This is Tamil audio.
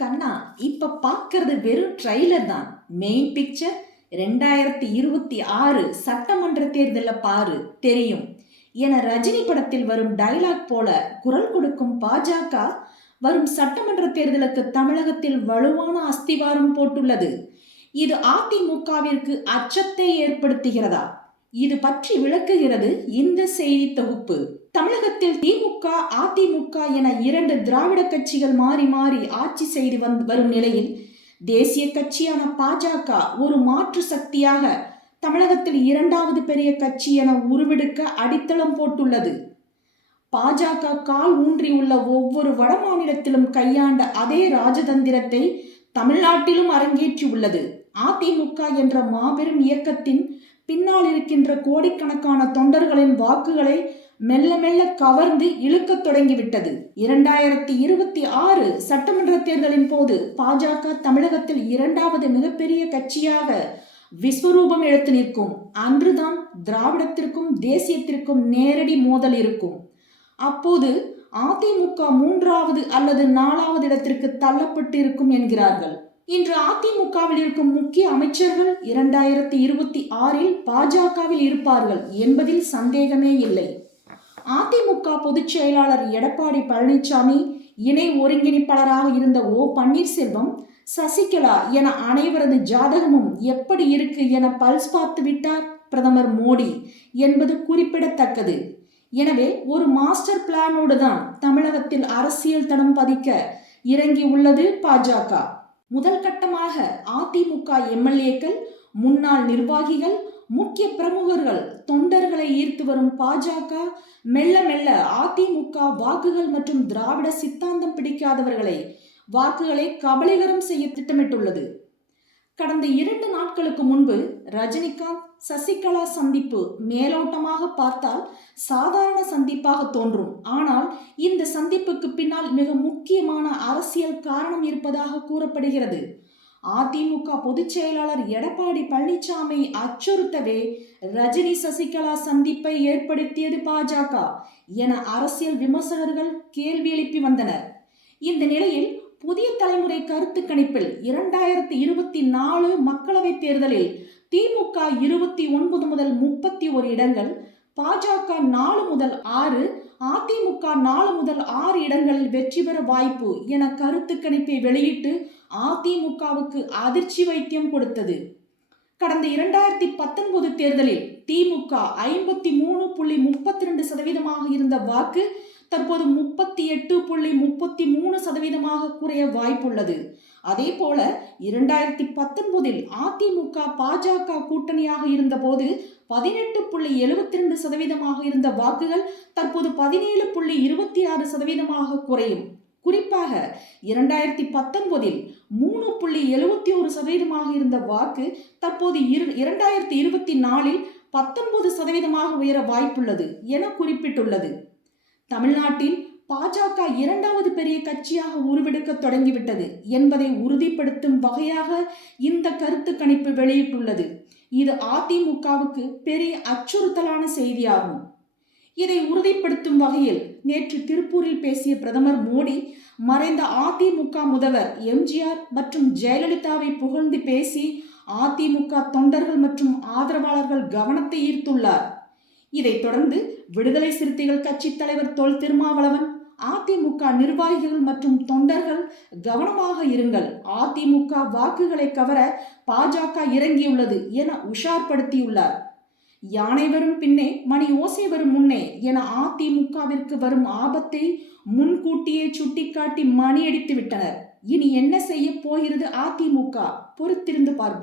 கண்ணா இப்ப பார்க்கறது வெறும் ட்ரைலர் தான். மெயின் பிக்சர் ரெண்டாயிரத்தி இருபத்தி ஆறு சட்டமன்ற தேர்தலில் பாரு தெரியும். என ரஜினி படத்தில் வரும் டைலாக் போல குரல் கொடுக்கும் பாஜக வரும் சட்டமன்ற தேர்தலுக்கு தமிழகத்தில் வலுவான அஸ்திவாரம் போட்டுள்ளது. இது அதிமுகவிற்கு அச்சத்தை ஏற்படுத்துகிறதா? இது பற்றி விளக்குகிறது இந்த செய்தி தொகுப்பு. தமிழகத்தில் திமுக அதிமுக என இரண்டு திராவிட கட்சிகள் மாறி மாறி ஆட்சி செய்து வந்து வரும் நிலையில் தேசிய கட்சியான பாஜக ஒரு மாற்று சக்தியாக தமிழகத்தில் இரண்டாவது பெரிய கட்சி என உருவெடுக்க அடித்தளம் போட்டுள்ளது. பாஜக கால் ஊன்றியுள்ள ஒவ்வொரு வட மாநிலத்திலும் கையாண்ட அதே ராஜதந்திரத்தை தமிழ்நாட்டிலும் அரங்கேற்றி உள்ளது அதிமுக என்ற மாபெரும் இயக்கத்தின் பின்னால் இருக்கின்ற கோடிக்கணக்கான தொண்டர்களின் வாக்குகளை மெல்ல மெல்ல கவர்ந்து இழுக்கத் தொடங்கிவிட்டது. இரண்டாயிரத்தி இருபத்தி ஆறு சட்டமன்ற தேர்தலின் போது பாஜக தமிழகத்தில் இரண்டாவது மிகப்பெரிய கட்சியாக விஸ்வரூபம் எடுத்து நிற்கும். அன்றுதான் திராவிடத்திற்கும் தேசியத்திற்கும் நேரடி மோதல் இருக்கும். அப்போது அதிமுக மூன்றாவது அல்லது நாலாவது இடத்திற்கு தள்ளப்பட்டு இருக்கும் என்கிறார்கள். இன்று அதிமுகவில் இருக்கும் முக்கிய அமைச்சர்கள் இரண்டாயிரத்தி இருபத்தி ஆறில் பாஜகவில் இருப்பார்கள் என்பதில் சந்தேகமே இல்லை. அதிமுக பொதுச் செயலாளர் எடப்பாடி பழனிசாமி இணை ஒருங்கிணைப்பாளராக இருந்த ஓ பன்னீர்செல்வம் சசிகலா என அனைவரது ஜாதகமும் எப்படி இருக்கு என பல்ஸ் பார்த்து விட்டார் பிரதமர் மோடி என்பது குறிப்பிடத்தக்கது. எனவே ஒரு மாஸ்டர் பிளானோடு தான் தமிழகத்தில் அரசியல் தடம் பதிக்க இறங்கி உள்ளது பாஜக. முதல் கட்டமாக அதிமுக எம்எல்ஏக்கள் முன்னாள் நிர்வாகிகள் முக்கிய பிரமுகர்கள் தொண்டர்களை ஈர்த்து வரும் பாஜக மெல்ல மெல்ல அதிமுக வாக்குகள் மற்றும் திராவிட சித்தாந்தம் பிடிக்காதவர்களை வாக்குகளை கபலீகரம் செய்ய திட்டமிட்டுள்ளது. கடந்த இரண்டு நாட்களுக்கு முன்பு ரஜினிகாந்த் சசிகலா சந்திப்பு மேலோட்டமாக பார்த்தால் சாதாரண சந்திப்பாக தோன்றும். ஆனால் இந்த சந்திப்புக்கு பின்னால் மிக முக்கியமான அரசியல் காரணம் இருப்பதாக கூறப்படுகிறது. அதிமுக பொதுச் செயலாளர் எடப்பாடி பழனிசாமி அச்சுறுத்தவே ரஜினி சசிகலா சந்திப்பை ஏற்படுத்தியது பாஜக என அரசியல் விமர்சகர்கள் கேள்வி எழுப்பி வந்தனர். இந்த நிலையில் புதிய தலைமுறை கருத்து கணிப்பில் இரண்டாயிரத்தி இருபத்தி நாலு மக்களவைத் தேர்தலில் திமுக இருபத்தி ஒன்பது முதல் முப்பத்தி ஒரு இடங்கள் பாஜக நாலு முதல் ஆறு அதிமுக நாலு முதல் ஆறு இடங்களில் வெற்றி பெற வாய்ப்பு என கருத்து கணிப்பை வெளியிட்டு அதிமுகவுக்கு அதிர்ச்சி வைத்தியம் கொடுத்தது. கடந்த இரண்டாயிரத்தி பத்தொன்பது தேர்தலில் திமுக ஐம்பத்தி மூணு புள்ளி முப்பத்தி ரெண்டு சதவீதமாக இருந்த வாக்கு தற்போது முப்பத்தி எட்டு புள்ளி முப்பத்தி மூணு சதவீதமாக குறைய வாய்ப்புள்ளது. அதே போல இரண்டாயிரத்தி பத்தொன்பதில் அதிமுக பாஜக கூட்டணியாக இருந்தபோது பதினெட்டு புள்ளி எழுபத்தி ரெண்டு சதவீதமாக இருந்த வாக்குகள் தற்போது பதினேழு புள்ளி இருபத்தி ஆறு சதவீதமாக குறையும். குறிப்பாக இரண்டாயிரத்தி பத்தொன்பதில் மூணு புள்ளி எழுபத்தி ஒரு சதவீதமாக இருந்த வாக்கு தற்போது இரு இரண்டாயிரத்தி இருபத்தி நாலில் பத்தொன்பது சதவீதமாக உயர வாய்ப்புள்ளது என குறிப்பிட்டுள்ளது. தமிழ்நாட்டில் பாஜக இரண்டாவது பெரிய கட்சியாக உருவெடுக்க தொடங்கிவிட்டது என்பதை உறுதிப்படுத்தும் வகையாக இந்த கருத்து கணிப்பு வெளியிட்டுள்ளது. இது அதிமுகவுக்கு பெரிய அச்சுறுத்தலான செய்தியாகும். இதை உறுதிப்படுத்தும் வகையில் நேற்று திருப்பூரில் பேசிய பிரதமர் மோடி மறைந்த அதிமுக முதல்வர் எம்ஜிஆர் மற்றும் ஜெயலலிதாவை புகழ்ந்து பேசி அதிமுக தொண்டர்கள் மற்றும் ஆதரவாளர்கள் கவனத்தை ஈர்த்துள்ளார். இதைத் தொடர்ந்து விடுதலை சிறுத்தைகள் கட்சி தலைவர் தொல் திருமாவளவன் அதிமுக நிர்வாகிகள் மற்றும் தொண்டர்கள் கவனமாக இருங்கள். அதிமுக வாக்குகளை கவர பாஜக இறங்கியுள்ளது என உஷார்படுத்தியுள்ளார். யானை வரும் பின்னே மணி ஓசை வரும் முன்னே என அதிமுகவிற்கு வரும் ஆபத்தை முன்கூட்டியே சுட்டிக்காட்டி மணி அடித்து விட்டனர் இனி என்ன செய்ய போகிறது அதிமுக? பொறுத்திருந்து பார்ப்போம்.